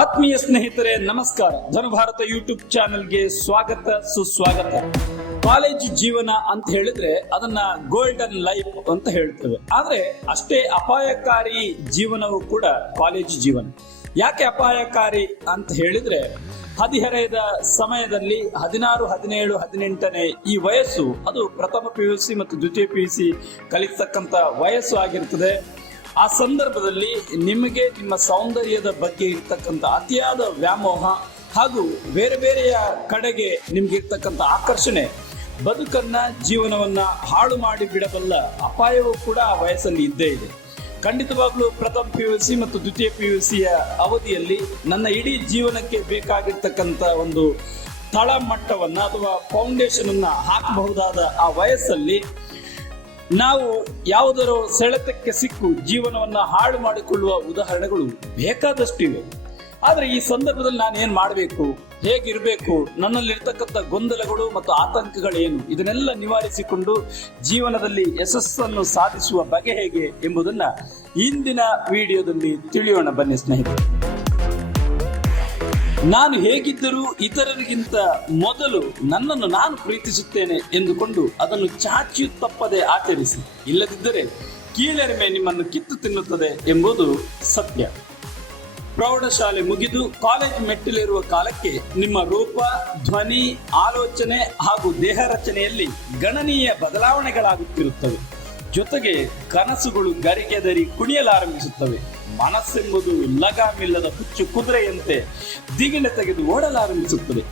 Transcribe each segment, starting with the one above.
ಆತ್ಮೀಯ ಸ್ನೇಹಿತರೆ ನಮಸ್ಕಾರ. ಧನುಭಾರತ ಯೂಟ್ಯೂಬ್ ಚಾನೆಲ್ಗೆ ಸ್ವಾಗತ ಸುಸ್ವಾಗತ. ಕಾಲೇಜ್ ಜೀವನ ಅಂತ ಹೇಳಿದ್ರೆ ಅದನ್ನ ಗೋಲ್ಡನ್ ಲೈಫ್ ಅಂತ ಹೇಳ್ತೇವೆ. ಆದ್ರೆ ಅಷ್ಟೇ ಅಪಾಯಕಾರಿ ಜೀವನವೂ ಕೂಡ ಕಾಲೇಜ್ ಜೀವನ. ಯಾಕೆ ಅಪಾಯಕಾರಿ ಅಂತ ಹೇಳಿದ್ರೆ ಹದಿಹರೆಯದ ಸಮಯದಲ್ಲಿ 16, 17, 18ನೇ ಈ ವಯಸ್ಸು ಅದು ಪ್ರಥಮ PUC ಮತ್ತು ದ್ವಿತೀಯ PUC ಕಲಿತಕ್ಕಂತ ವಯಸ್ಸು ಆಗಿರ್ತದೆ. ಆ ಸಂದರ್ಭದಲ್ಲಿ ನಿಮಗೆ ನಿಮ್ಮ ಸೌಂದರ್ಯದ ಬಗ್ಗೆ ಇರ್ತಕ್ಕಂಥ ಅತಿಯಾದ ವ್ಯಾಮೋಹ ಹಾಗೂ ಬೇರೆ ಬೇರೆಯ ಕಡೆಗೆ ನಿಮ್ಗೆ ಇರ್ತಕ್ಕಂಥ ಆಕರ್ಷಣೆ ಬದುಕನ್ನ ಜೀವನವನ್ನ ಹಾಳು ಮಾಡಿ ಬಿಡಬಲ್ಲ ಅಪಾಯವೂ ಕೂಡ ಆ ವಯಸ್ಸಲ್ಲಿ ಇದ್ದೇ ಇದೆ. ಖಂಡಿತವಾಗ್ಲೂ ಪ್ರಥಮ PUC ಮತ್ತು ದ್ವಿತೀಯ PUCಯ ಅವಧಿಯಲ್ಲಿ ನನ್ನ ಇಡೀ ಜೀವನಕ್ಕೆ ಬೇಕಾಗಿರ್ತಕ್ಕಂಥ ಒಂದು ತಳಮಟ್ಟವನ್ನ ಅಥವಾ ಫೌಂಡೇಶನ್ ಅನ್ನ ಹಾಕಬಹುದಾದ ಆ ವಯಸ್ಸಲ್ಲಿ ನಾವು ಯಾವುದರೋ ಸೆಳೆತಕ್ಕೆ ಸಿಕ್ಕು ಜೀವನವನ್ನ ಹಾಳು ಮಾಡಿಕೊಳ್ಳುವ ಉದಾಹರಣೆಗಳು ಬೇಕಾದಷ್ಟಿವೆ. ಆದ್ರೆ ಈ ಸಂದರ್ಭದಲ್ಲಿ ನಾನು ಏನ್ ಮಾಡಬೇಕು, ಹೇಗಿರ್ಬೇಕು, ನನ್ನಲ್ಲಿರ್ತಕ್ಕಂಥ ಗೊಂದಲಗಳು ಮತ್ತು ಆತಂಕಗಳೇನು, ಇದನ್ನೆಲ್ಲ ನಿವಾರಿಸಿಕೊಂಡು ಜೀವನದಲ್ಲಿ ಯಶಸ್ಸನ್ನು ಸಾಧಿಸುವ ಬಗೆ ಹೇಗೆ ಎಂಬುದನ್ನ ಇಂದಿನ ವಿಡಿಯೋದಲ್ಲಿ ತಿಳಿಯೋಣ. ಬನ್ನಿ ಸ್ನೇಹಿತರೆ. ನಾನು ಹೇಗಿದ್ದರೂ ಇತರರಿಗಿಂತ ಮೊದಲು ನನ್ನನ್ನು ನಾನು ಪ್ರೀತಿಸುತ್ತೇನೆ ಎಂದುಕೊಂಡು ಅದನ್ನು ಚಾಚಿಯೂ ತಪ್ಪದೆ ಆಚರಿಸಿ, ಇಲ್ಲದಿದ್ದರೆ ಕೀಳರಿಮೆ ನಿಮ್ಮನ್ನು ಕಿತ್ತು ತಿನ್ನುತ್ತದೆ ಎಂಬುದು ಸತ್ಯ. ಪ್ರೌಢಶಾಲೆ ಮುಗಿದು ಕಾಲೇಜ್ ಮೆಟ್ಟಿಲಿರುವ ಕಾಲಕ್ಕೆ ನಿಮ್ಮ ರೂಪ, ಧ್ವನಿ, ಆಲೋಚನೆ ಹಾಗೂ ದೇಹ ರಚನೆಯಲ್ಲಿ ಗಣನೀಯ ಬದಲಾವಣೆಗಳಾಗುತ್ತಿರುತ್ತವೆ. ಜೊತೆಗೆ ಕನಸುಗಳು ಗರಿಗೆದರಿ ಕುಣಿಯಲಾರಂಭಿಸುತ್ತವೆ. ಮನಸ್ಸೆಂಬುದು ಲಗಾಮಿಲ್ಲದ ಹುಚ್ಚು ಕುದುರೆಯಂತೆ ದಿಗಿಣ ತೆಗೆದು ಓಡಲಾರಂಭಿಸುತ್ತದೆ.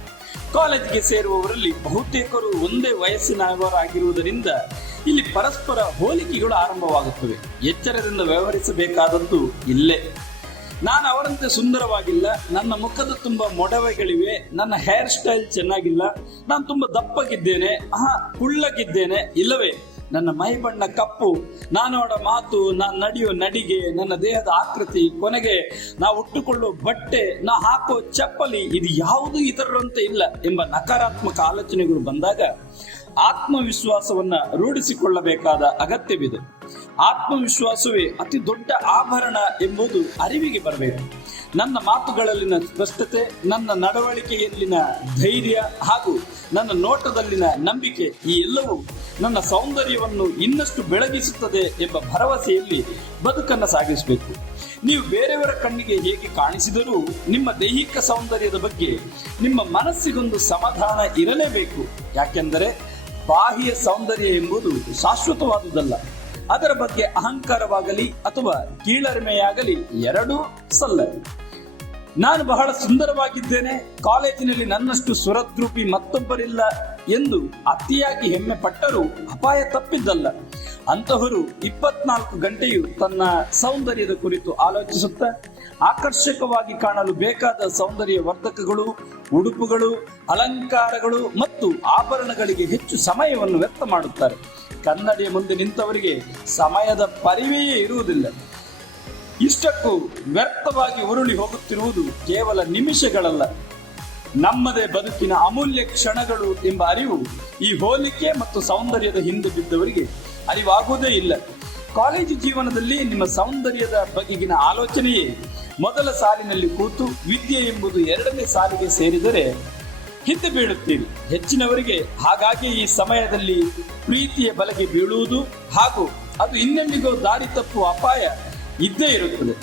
ಕಾಲೇಜಿಗೆ ಸೇರುವವರಲ್ಲಿ ಬಹುತೇಕರು ಒಂದೇ ವಯಸ್ಸಿನವರಾಗಿರುವುದರಿಂದ ಇಲ್ಲಿ ಪರಸ್ಪರ ಹೋಲಿಕೆಗಳು ಆರಂಭವಾಗುತ್ತವೆ. ಎಚ್ಚರದಿಂದ ವ್ಯವಹರಿಸಬೇಕಾದದ್ದು ಇಲ್ಲೇ. ನಾನು ಅವರಂತೆ ಸುಂದರವಾಗಿಲ್ಲ, ನನ್ನ ಮುಖದ ತುಂಬಾ ಮೊಡವೆಗಳಿವೆ, ನನ್ನ ಹೇರ್ ಸ್ಟೈಲ್ ಚೆನ್ನಾಗಿಲ್ಲ, ನಾನು ತುಂಬಾ ದಪ್ಪಗಿದ್ದೇನೆ, ಕುಳ್ಳಗಿದ್ದೇನೆ, ಇಲ್ಲವೇ ನನ್ನ ಮೈ ಬಣ್ಣ ಕಪ್ಪು, ನಾನೋಡ ಮಾತು, ನಾನು ನಡೆಯೋ ನಡಿಗೆ, ನನ್ನ ದೇಹದ ಆಕೃತಿ, ಕೊನೆಗೆ ನಾವು ಉಟ್ಟುಕೊಳ್ಳುವ ಬಟ್ಟೆ, ನಾ ಹಾಕೋ ಚಪ್ಪಲಿ, ಇದು ಯಾವುದು ಇತರರಂತೆ ಇಲ್ಲ ಎಂಬ ನಕಾರಾತ್ಮಕ ಆಲೋಚನೆಗಳು ಬಂದಾಗ ಆತ್ಮವಿಶ್ವಾಸವನ್ನ ರೂಢಿಸಿಕೊಳ್ಳಬೇಕಾದ ಅಗತ್ಯವಿದೆ. ಆತ್ಮವಿಶ್ವಾಸವೇ ಅತಿ ದೊಡ್ಡ ಆಭರಣ ಎಂಬುದು ಅರಿವಿಗೆ ಬರಬೇಕು. ನನ್ನ ಮಾತುಗಳಲ್ಲಿನ ಸ್ಪಷ್ಟತೆ, ನನ್ನ ನಡವಳಿಕೆಯಲ್ಲಿನ ಧೈರ್ಯ ಹಾಗೂ ನನ್ನ ನೋಟದಲ್ಲಿನ ನಂಬಿಕೆ, ಈ ಎಲ್ಲವೂ ನನ್ನ ಸೌಂದರ್ಯವನ್ನು ಇನ್ನಷ್ಟು ಬೆಳಗಿಸುತ್ತದೆ ಎಂಬ ಭರವಸೆಯಲ್ಲಿ ಬದುಕನ್ನು ಸಾಗಿಸಬೇಕು. ನೀವು ಬೇರೆಯವರ ಕಣ್ಣಿಗೆ ಹೇಗೆ ಕಾಣಿಸಿದರೂ ನಿಮ್ಮ ದೈಹಿಕ ಸೌಂದರ್ಯದ ಬಗ್ಗೆ ನಿಮ್ಮ ಮನಸ್ಸಿಗೊಂದು ಸಮಾಧಾನ ಇರಲೇಬೇಕು. ಯಾಕೆಂದರೆ ಬಾಹ್ಯ ಸೌಂದರ್ಯ ಎಂಬುದು ಶಾಶ್ವತವಾದುದಲ್ಲ. ಅದರ ಬಗ್ಗೆ ಅಹಂಕಾರವಾಗಲಿ ಅಥವಾ ಕೀಳರಿಮೆಯಾಗಲಿ ಎರಡೂ ಸಲ್ಲ. ನಾನು ಬಹಳ ಸುಂದರವಾಗಿದ್ದೇನೆ, ಕಾಲೇಜಿನಲ್ಲಿ ನನ್ನಷ್ಟು ಸುರದ್ರೂಪಿ ಮತ್ತೊಬ್ಬರಿಲ್ಲ ಎಂದು ಅತಿಯಾಗಿ ಹೆಮ್ಮೆ ಪಟ್ಟರೂ ಅಪಾಯ ತಪ್ಪಿದ್ದಲ್ಲ. ಅಂತಹವರು 24 ಗಂಟೆಯು ತನ್ನ ಸೌಂದರ್ಯದ ಕುರಿತು ಆಲೋಚಿಸುತ್ತಾ ಆಕರ್ಷಕವಾಗಿ ಕಾಣಲು ಬೇಕಾದ ಸೌಂದರ್ಯ ವರ್ಧಕಗಳು, ಉಡುಪುಗಳು, ಅಲಂಕಾರಗಳು ಮತ್ತು ಆಭರಣಗಳಿಗೆ ಹೆಚ್ಚು ಸಮಯವನ್ನು ವ್ಯರ್ಥ ಮಾಡುತ್ತಾರೆ. ಕನ್ನಡಿಯ ಮುಂದೆ ನಿಂತವರಿಗೆ ಸಮಯದ ಪರಿವೆಯೇ ಇರುವುದಿಲ್ಲ. ಇಷ್ಟಕ್ಕೂ ವ್ಯರ್ಥವಾಗಿ ಉರುಳಿ ಹೋಗುತ್ತಿರುವುದು ಕೇವಲ ನಿಮಿಷಗಳಲ್ಲ, ನಮ್ಮದೇ ಬದುಕಿನ ಅಮೂಲ್ಯ ಕ್ಷಣಗಳು ಎಂಬ ಅರಿವು ಈ ಹೋಲಿಕೆ ಮತ್ತು ಸೌಂದರ್ಯದ ಹಿಂದೆ ಬಿದ್ದವರಿಗೆ ಅರಿವಾಗುವುದೇ ಇಲ್ಲ. ಕಾಲೇಜು ಜೀವನದಲ್ಲಿ ನಿಮ್ಮ ಸೌಂದರ್ಯದ ಬಗೆಗಿನ ಆಲೋಚನೆಯೇ ಮೊದಲ ಸಾಲಿನಲ್ಲಿ ಕೂತು ವಿದ್ಯೆ ಎಂಬುದು ಎರಡನೇ ಸಾಲಿಗೆ ಸೇರಿದರೆ ಹಿಂದೆ ಬೀಳುತ್ತೀರಿ. ಹೆಚ್ಚಿನವರಿಗೆ ಹಾಗಾಗಿ ಈ ಸಮಯದಲ್ಲಿ ಪ್ರೀತಿಯ ಬಲೆಗೆ ಬೀಳುವುದು ಹಾಗೂ ಅದು ಇನ್ನೆಲ್ಲಿಗೋ ದಾರಿ ತಪ್ಪುವ ಅಪಾಯ ಇದ್ದೇ ಇರುತ್ತದೆ.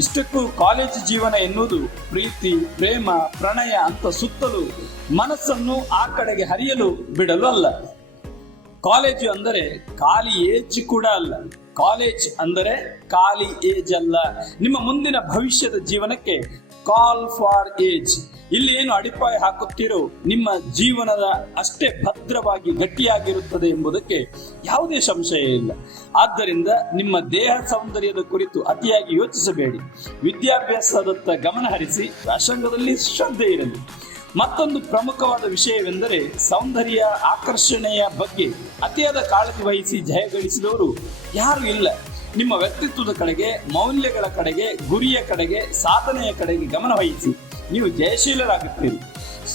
ಇಷ್ಟಕ್ಕೂ ಕಾಲೇಜು ಜೀವನ ಎನ್ನುವುದು ಪ್ರೀತಿ, ಪ್ರೇಮ, ಪ್ರಣಯ ಅಂತ ಸುತ್ತಲೂ ಮನಸ್ಸನ್ನು ಆ ಕಡೆಗೆ ಹರಿಯಲು ಬಿಡಲು ಅಲ್ಲ. ಕಾಲೇಜು ಅಂದರೆ ಖಾಲಿ ಏಜ್ ಕೂಡ ಅಲ್ಲ. ಕಾಲೇಜ್ ಅಂದರೆ ಖಾಲಿ ಏಜ್ ಅಲ್ಲ, ನಿಮ್ಮ ಮುಂದಿನ ಭವಿಷ್ಯದ ಜೀವನಕ್ಕೆ ಕಾಲ್ ಫಾರ್ ಏಜ್. ಇಲ್ಲಿ ಏನು ಅಡಿಪಾಯ ಹಾಕುತ್ತೀರೋ ನಿಮ್ಮ ಜೀವನದ ಅಷ್ಟೇ ಭದ್ರವಾಗಿ ಗಟ್ಟಿಯಾಗಿರುತ್ತದೆ ಎಂಬುದಕ್ಕೆ ಯಾವುದೇ ಸಂಶಯ ಇಲ್ಲ. ಆದ್ದರಿಂದ ನಿಮ್ಮ ದೇಹ ಸೌಂದರ್ಯದ ಕುರಿತು ಅತಿಯಾಗಿ ಯೋಚಿಸಬೇಡಿ. ವಿದ್ಯಾಭ್ಯಾಸದತ್ತ ಗಮನ ಹರಿಸಿ, ವ್ಯಾಸಂಗದಲ್ಲಿ ಶ್ರದ್ಧೆ ಇರಲಿ. ಮತ್ತೊಂದು ಪ್ರಮುಖವಾದ ವಿಷಯವೆಂದರೆ ಸೌಂದರ್ಯ ಆಕರ್ಷಣೆಯ ಬಗ್ಗೆ ಅತಿಯಾದ ಕಾಳಜಿ ವಹಿಸಿ ಜಯಗಳಿಸಿದವರು ಯಾರು ಇಲ್ಲ. ನಿಮ್ಮ ವ್ಯಕ್ತಿತ್ವದ ಕಡೆಗೆ, ಮೌಲ್ಯಗಳ ಕಡೆಗೆ, ಗುರಿಯ ಕಡೆಗೆ, ಸಾಧನೆಯ ಕಡೆಗೆ ಗಮನ ವಹಿಸಿ, ನೀವು ಜಯಶೀಲರಾಗುತ್ತೀರಿ.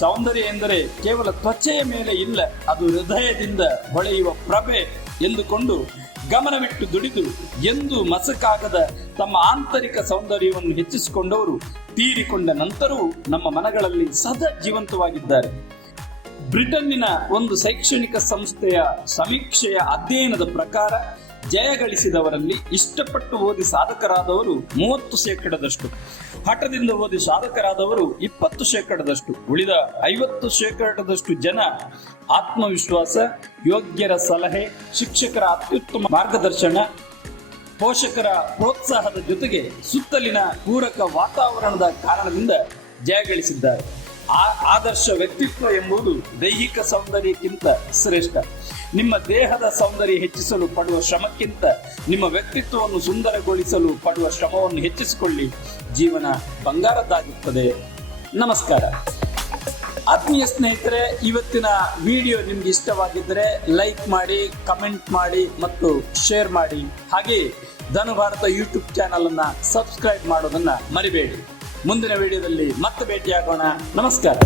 ಸೌಂದರ್ಯ ಎಂದರೆ ಕೇವಲ ತ್ವಚೆಯ ಮೇಲೆ ಇಲ್ಲ, ಅದು ಹೃದಯದಿಂದ ಹೊಳೆಯುವ ಪ್ರಭೆ ಎಂದುಕೊಂಡು ಗಮನವಿಟ್ಟು ದುಡಿದು ಎಂದು ಮಸಕಾಗದ ತಮ್ಮ ಆಂತರಿಕ ಸೌಂದರ್ಯವನ್ನು ಹೆಚ್ಚಿಸಿಕೊಂಡವರು ತೀರಿಕೊಂಡ ನಂತರವೂ ನಮ್ಮ ಮನಗಳಲ್ಲಿ ಸದಾ ಜೀವಂತವಾಗಿದ್ದಾರೆ. ಬ್ರಿಟನ್ನಿನ ಒಂದು ಶೈಕ್ಷಣಿಕ ಸಂಸ್ಥೆಯ ಸಮೀಕ್ಷೆಯ ಅಧ್ಯಯನದ ಪ್ರಕಾರ ಜಯ ಗಳಿಸಿದವರಲ್ಲಿ ಇಷ್ಟಪಟ್ಟು ಓದಿ ಸಾಧಕರಾದವರು 30%, ಹಠದಿಂದ ಓದಿ ಸಾಧಕರಾದವರು 20%, ಉಳಿದ 50% ಜನ ಆತ್ಮವಿಶ್ವಾಸ, ಯೋಗ್ಯರ ಸಲಹೆ, ಶಿಕ್ಷಕರ ಅತ್ಯುತ್ತಮ ಮಾರ್ಗದರ್ಶನ, ಪೋಷಕರ ಪ್ರೋತ್ಸಾಹದ ಜೊತೆಗೆ ಸುತ್ತಲಿನ ಪೂರಕ ವಾತಾವರಣದ ಕಾರಣದಿಂದ ಜಯಗಳಿಸಿದ್ದಾರೆ. ಆದರ್ಶ ವ್ಯಕ್ತಿತ್ವ ಎಂಬುದು ದೈಹಿಕ ಸೌಂದರ್ಯಕ್ಕಿಂತ ಶ್ರೇಷ್ಠ. ನಿಮ್ಮ ದೇಹದ ಸೌಂದರ್ಯ ಹೆಚ್ಚಿಸಲು ಪಡುವ ಶ್ರಮಕ್ಕಿಂತ ನಿಮ್ಮ ವ್ಯಕ್ತಿತ್ವವನ್ನು ಸುಂದರಗೊಳಿಸಲು ಪಡುವ ಶ್ರಮವನ್ನು ಹೆಚ್ಚಿಸಿಕೊಳ್ಳಿ. ಜೀವನ ಬಂಗಾರದ್ದಾಗುತ್ತದೆ. ನಮಸ್ಕಾರ ಆತ್ಮೀಯ ಸ್ನೇಹಿತರೆ, ಇವತ್ತಿನ ವಿಡಿಯೋ ನಿಮ್ಗೆ ಇಷ್ಟವಾಗಿದ್ದರೆ ಲೈಕ್ ಮಾಡಿ, ಕಮೆಂಟ್ ಮಾಡಿ ಮತ್ತು ಶೇರ್ ಮಾಡಿ. ಹಾಗೆ ಧನುಭಾರತ ಯೂಟ್ಯೂಬ್ ಚಾನಲ್ ಅನ್ನ ಸಬ್ಸ್ಕ್ರೈಬ್ ಮಾಡೋದನ್ನ ಮರಿಬೇಡಿ. ಮುಂದಿನ ವಿಡಿಯೋದಲ್ಲಿ ಮತ್ತೆ ಭೇಟಿಯಾಗೋಣ. ನಮಸ್ಕಾರ.